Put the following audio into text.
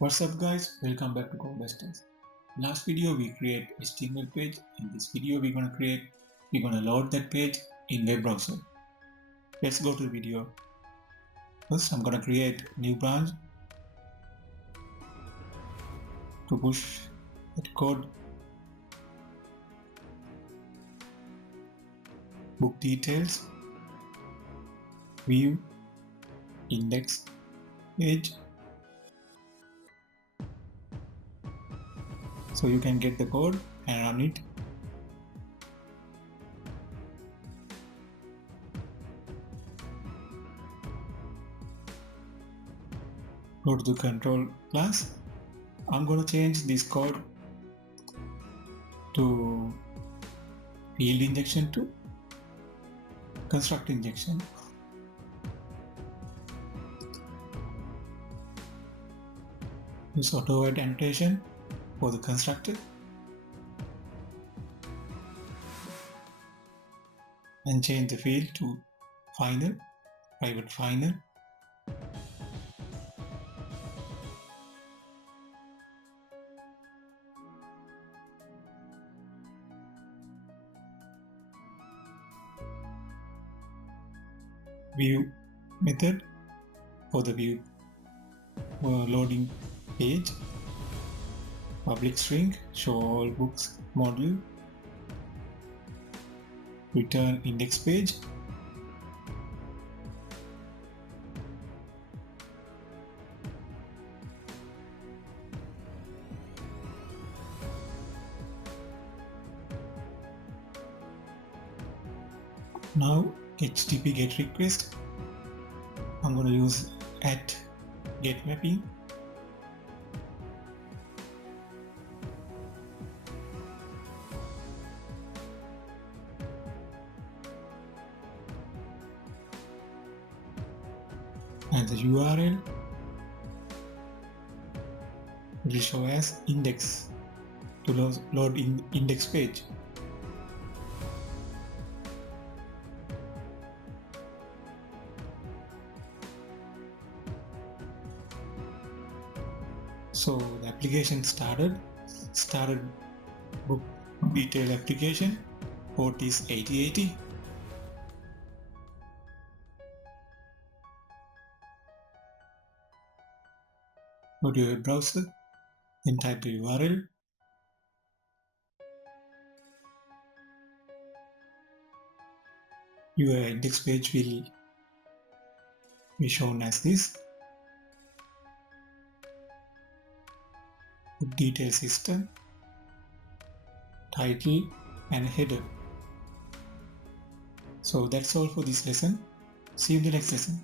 What's up guys, welcome back to Codebusters. Last video we create HTML page. In this video we're gonna load that page in web browser. Let's go to the video. First I'm gonna create new branch to push that code. Book details, view, index, page. So you can get the code and run it. Go to the control class. I'm going to change this code to field injection to construct injection. Use auto annotation for the constructor and change the field to final, private final. View method for the view loading page. Public string show all books model. Return index page. Now HTTP GET request. I'm going to use @get mapping. And the URL will show as index to load in index page. So the application started book detail application. Port is 8080. Go to your browser, then type the URL. Your index page will be shown as this. Book detail system, title and header. So that's all for this lesson. See you in the next lesson.